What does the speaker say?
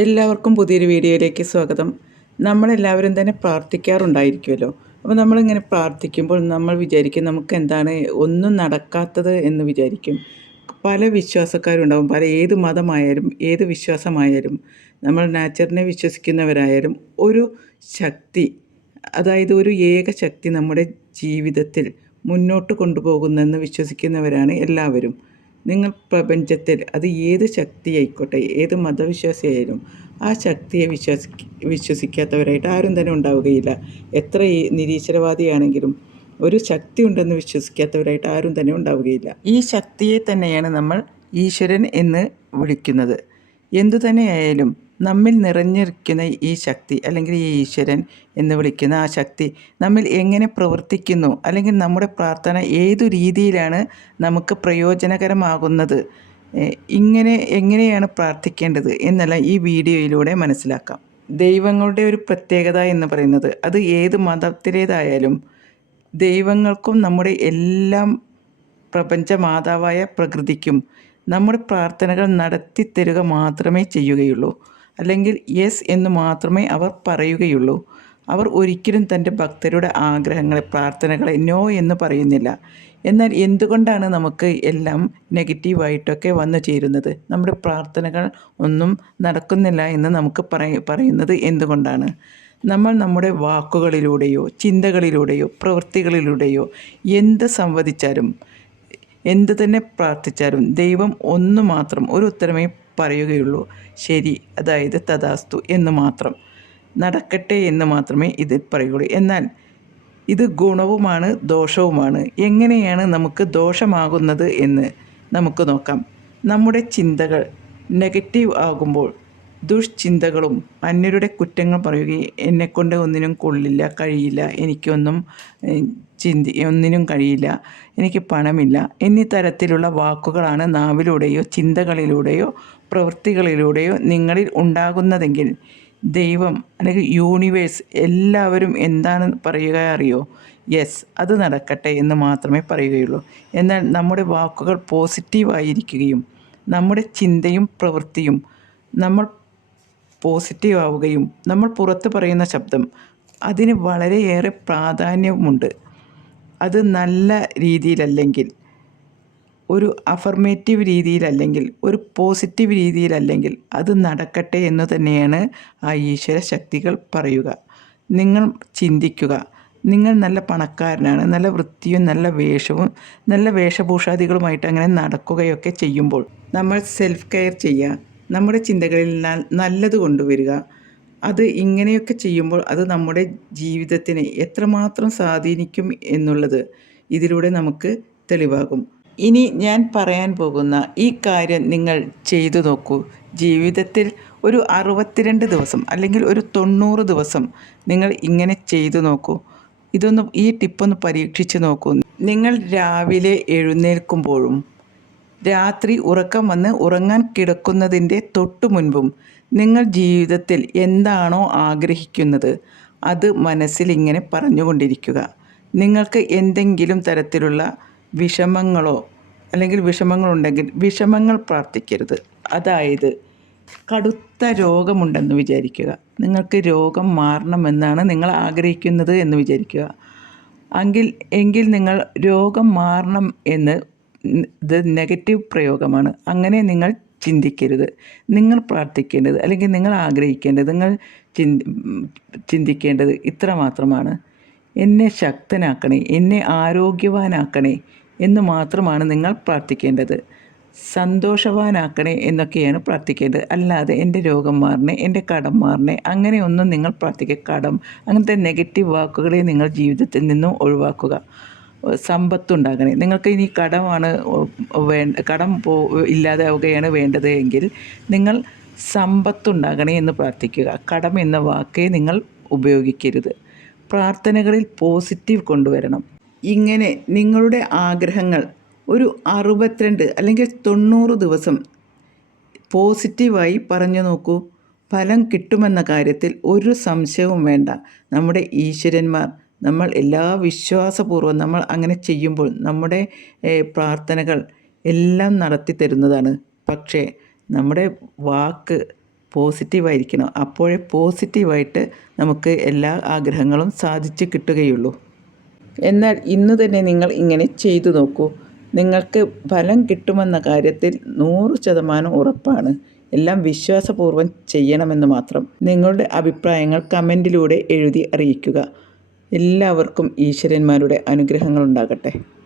എല്ലാവർക്കും പുതിയൊരു വീഡിയോയിലേക്ക് സ്വാഗതം. നമ്മളെല്ലാവരും തന്നെ പ്രാർത്ഥിക്കാറുണ്ടായിരിക്കുമല്ലോ. അപ്പോൾ നമ്മളിങ്ങനെ പ്രാർത്ഥിക്കുമ്പോൾ നമ്മൾ വിചാരിക്കും നമുക്ക് എന്താണ് ഒന്നും നടക്കാത്തത് എന്ന് വിചാരിക്കും. പല വിശ്വാസക്കാരുണ്ടാവും, ഏത് മതമായാലും ഏത് വിശ്വാസമായാലും നമ്മൾ നാച്ചറിനെ വിശ്വസിക്കുന്നവരായാലും ഒരു ശക്തി, അതായത് ഒരു ഏക ശക്തി നമ്മുടെ ജീവിതത്തിൽ മുന്നോട്ട് കൊണ്ടുപോകുന്നെന്ന് വിശ്വസിക്കുന്നവരാണ് എല്ലാവരും. നിങ്ങൾ പ്രപഞ്ചത്തിൽ അത് ഏത് ശക്തിയായിക്കോട്ടെ, ഏത് മതവിശ്വാസിയായാലും ആ ശക്തിയെ വിശ്വസിക്കാത്തവരായിട്ട് ആരും തന്നെ ഉണ്ടാവുകയില്ല. എത്ര നിരീശ്വരവാദിയാണെങ്കിലും ഒരു ശക്തി ഉണ്ടെന്ന് വിശ്വസിക്കാത്തവരായിട്ട് ആരും തന്നെ ഉണ്ടാവുകയില്ല. ഈ ശക്തിയെ തന്നെയാണ് നമ്മൾ ഈശ്വരൻ എന്ന് വിളിക്കുന്നത്. എന്തു തന്നെയായാലും നമ്മിൽ നിറഞ്ഞിരിക്കുന്ന ഈ ശക്തി, അല്ലെങ്കിൽ ഈ ഈശ്വരൻ എന്ന് വിളിക്കുന്ന ആ ശക്തി നമ്മിൽ എങ്ങനെ പ്രവർത്തിക്കുന്നു, അല്ലെങ്കിൽ നമ്മുടെ പ്രാർത്ഥന ഏതു രീതിയിലാണ് നമുക്ക് പ്രയോജനകരമാകുന്നത്, എങ്ങനെയാണ് പ്രാർത്ഥിക്കേണ്ടത് എന്നെല്ലാം ഈ വീഡിയോയിലൂടെ മനസ്സിലാക്കാം. ദൈവങ്ങളുടെ ഒരു പ്രത്യേകത എന്ന് പറയുന്നത്, അത് ഏത് മതത്തിലേതായാലും ദൈവങ്ങൾക്കും നമ്മുടെ എല്ലാം പ്രപഞ്ച മാതാവായ പ്രകൃതിക്കും നമ്മുടെ പ്രാർത്ഥനകൾ നടത്തിത്തരുക മാത്രമേ ചെയ്യുകയുള്ളൂ. അല്ലെങ്കിൽ യെസ് എന്ന് മാത്രമേ അവർ പറയുകയുള്ളൂ. അവർ ഒരിക്കലും തൻ്റെ ഭക്തരുടെ ആഗ്രഹങ്ങളെ, പ്രാർത്ഥനകളെ നോ എന്ന് പറയുന്നില്ല. എന്നാൽ എന്തുകൊണ്ടാണ് നമുക്ക് എല്ലാം നെഗറ്റീവായിട്ടൊക്കെ വന്നു ചേരുന്നത്? നമ്മുടെ പ്രാർത്ഥനകൾ ഒന്നും നടക്കുന്നില്ല എന്ന് നമുക്ക് പറയുന്നത് എന്തുകൊണ്ടാണ്? നമ്മൾ നമ്മുടെ വാക്കുകളിലൂടെയോ ചിന്തകളിലൂടെയോ പ്രവൃത്തികളിലൂടെയോ എന്ത് സംവദിച്ചാലും എന്ത് തന്നെ പ്രാർത്ഥിച്ചാലും ദൈവം ഒന്ന് മാത്രം ഒരു ഉത്തരമേ പറയുകയുള്ളൂ: ശരി, അതായത് തഥാസ്തു എന്ന് മാത്രം, നടക്കട്ടെ എന്ന് മാത്രമേ ഇത് പറയുകയുള്ളൂ. എന്നാൽ ഇത് ഗുണവുമാണ് ദോഷവുമാണ്. എങ്ങനെയാണ് നമുക്ക് ദോഷമാകുന്നത് എന്ന് നമുക്ക് നോക്കാം. നമ്മുടെ ചിന്തകൾ നെഗറ്റീവ് ആകുമ്പോൾ ദുഷ്ചിന്തകളും അന്യരുടെ കുറ്റങ്ങൾ പറയുകയും എന്നെക്കൊണ്ട് ഒന്നിനും കൊള്ളില്ല, കഴിയില്ല, എനിക്കൊന്നും ഒന്നിനും കഴിയില്ല, എനിക്ക് പണമില്ല എന്നീ തരത്തിലുള്ള വാക്കുകളാണ് നാവിലൂടെയോ ചിന്തകളിലൂടെയോ പ്രവൃത്തികളിലൂടെയോ നിങ്ങളിൽ ഉണ്ടാകുന്നതെങ്കിൽ ദൈവം അല്ലെങ്കിൽ യൂണിവേഴ്സ് എല്ലാവരും എന്താണ് പറയുക അറിയോ? യെസ്, അത് നടക്കട്ടെ എന്ന് മാത്രമേ പറയുകയുള്ളൂ. എന്നാൽ നമ്മുടെ വാക്കുകൾ പോസിറ്റീവായിരിക്കുകയും നമ്മുടെ ചിന്തയും പ്രവൃത്തിയും നമ്മൾ പോസിറ്റീവ് ആവുകയും നമ്മൾ പുറത്ത് പറയുന്ന ശബ്ദം അതിന് വളരെയേറെ പ്രാധാന്യമുണ്ട്. അത് നല്ല രീതിയിലല്ലെങ്കിൽ, ഒരു അഫർമേറ്റീവ് രീതിയിലല്ലെങ്കിൽ, ഒരു പോസിറ്റീവ് രീതിയിലല്ലെങ്കിൽ അത് നടക്കട്ടെ എന്ന് തന്നെയാണ് ആ ഈശ്വര ശക്തികൾ പറയുക. നിങ്ങൾ ചിന്തിക്കുക, നിങ്ങൾ നല്ല പണക്കാരനാണ്, നല്ല വൃത്തിയും നല്ല വേഷവും നല്ല വേഷഭൂഷാദികളുമായിട്ട് അങ്ങനെ നടക്കുകയൊക്കെ ചെയ്യുമ്പോൾ നമ്മൾ സെൽഫ് കെയർ ചെയ്യുക, നമ്മുടെ ചിന്തകളിൽ നല്ലത് കൊണ്ടുവരിക. അത് ഇങ്ങനെയൊക്കെ ചെയ്യുമ്പോൾ അത് നമ്മുടെ ജീവിതത്തിനെ എത്രമാത്രം സ്വാധീനിക്കും എന്നുള്ളത് ഇതിലൂടെ നമുക്ക് തെളിവാകും. ഇനി ഞാൻ പറയാൻ പോകുന്ന ഈ കാര്യം നിങ്ങൾ ചെയ്തു നോക്കൂ. ജീവിതത്തിൽ ഒരു 62 ദിവസം അല്ലെങ്കിൽ ഒരു 90 ദിവസം നിങ്ങൾ ഇങ്ങനെ ചെയ്തു നോക്കൂ. ഈ ടിപ്പൊന്ന് പരീക്ഷിച്ച് നോക്കൂ. നിങ്ങൾ രാവിലെ എഴുന്നേൽക്കുമ്പോഴും രാത്രി ഉറക്കം വന്ന് ഉറങ്ങാൻ കിടക്കുന്നതിൻ്റെ തൊട്ടു മുൻപും നിങ്ങൾ ജീവിതത്തിൽ എന്താണോ ആഗ്രഹിക്കുന്നത് അത് മനസ്സിൽ ഇങ്ങനെ പറഞ്ഞുകൊണ്ടിരിക്കുക. നിങ്ങൾക്ക് എന്തെങ്കിലും തരത്തിലുള്ള വിഷമങ്ങളോ അല്ലെങ്കിൽ വിഷമങ്ങളുണ്ടെങ്കിൽ വിഷമങ്ങൾ പ്രാർത്ഥിക്കരുത്. അതായത് കടുത്ത രോഗമുണ്ടെന്ന് വിചാരിക്കുക, നിങ്ങൾക്ക് രോഗം മാറണമെന്നാണ് നിങ്ങൾ ആഗ്രഹിക്കുന്നത് എന്ന് വിചാരിക്കുക. എങ്കിൽ നിങ്ങൾ രോഗം മാറണം എന്ന്, ഇത് നെഗറ്റീവ് പ്രയോഗമാണ്, അങ്ങനെ നിങ്ങൾ ചിന്തിക്കരുത്. നിങ്ങൾ പ്രാർത്ഥിക്കേണ്ടത് അല്ലെങ്കിൽ നിങ്ങൾ ആഗ്രഹിക്കേണ്ടത്, നിങ്ങൾ ചിന്തിക്കേണ്ടത് ഇത്ര മാത്രമാണ്: എന്നെ ശക്തനാക്കണേ, എന്നെ ആരോഗ്യവാനാക്കണേ എന്ന് മാത്രമാണ് നിങ്ങൾ പ്രാർത്ഥിക്കേണ്ടത്. സന്തോഷവാനാക്കണേ എന്നൊക്കെയാണ് പ്രാർത്ഥിക്കേണ്ടത്. അല്ലാതെ എൻ്റെ രോഗം മാറണേ, എൻ്റെ കടം മാറണേ, അങ്ങനെയൊന്നും നിങ്ങൾ പ്രാർത്ഥിക്കുക. കടം, അങ്ങനത്തെ നെഗറ്റീവ് വാക്കുകളെ നിങ്ങൾ ജീവിതത്തിൽ നിന്നും ഒഴിവാക്കുക. സമ്പത്തുണ്ടാകണേ, നിങ്ങൾക്ക് ഇനി കടമാണ് കടം ഇല്ലാതാവുകയാണ് വേണ്ടത് എങ്കിൽ നിങ്ങൾ സമ്പത്തുണ്ടാകണേ എന്ന് പ്രാർത്ഥിക്കുക. കടം എന്ന വാക്കേ നിങ്ങൾ ഉപയോഗിക്കരുത്. പ്രാർത്ഥനകളിൽ പോസിറ്റീവ് കൊണ്ടുവരണം. ഇങ്ങനെ നിങ്ങളുടെ ആഗ്രഹങ്ങൾ ഒരു 62 അല്ലെങ്കിൽ 90 ദിവസം പോസിറ്റീവായി പറഞ്ഞു നോക്കൂ. ഫലം കിട്ടുമെന്ന കാര്യത്തിൽ ഒരു സംശയവും വേണ്ട. നമ്മുടെ ഈശ്വരന്മാർ, നമ്മൾ എല്ലാ വിശ്വാസപൂർവ്വം നമ്മൾ അങ്ങനെ ചെയ്യുമ്പോൾ നമ്മുടെ പ്രാർത്ഥനകൾ എല്ലാം നടത്തി തരുന്നതാണ്. പക്ഷേ നമ്മുടെ വാക്ക് പോസിറ്റീവായിരിക്കണം. അപ്പോഴേ പോസിറ്റീവായിട്ട് നമുക്ക് എല്ലാ ആഗ്രഹങ്ങളും സാധിച്ച് കിട്ടുകയുള്ളൂ. എന്നാൽ ഇന്ന് തന്നെ നിങ്ങൾ ഇങ്ങനെ ചെയ്തു നോക്കൂ. നിങ്ങൾക്ക് ഫലം കിട്ടുമെന്ന കാര്യത്തിൽ 100% ഉറപ്പാണ്. എല്ലാം വിശ്വാസപൂർവ്വം ചെയ്യണമെന്ന് മാത്രം. നിങ്ങളുടെ അഭിപ്രായങ്ങൾ കമൻറ്റിലൂടെ എഴുതി അറിയിക്കുക. എല്ലാവർക്കും ഈശ്വരന്മാരുടെ അനുഗ്രഹങ്ങളുണ്ടാകട്ടെ.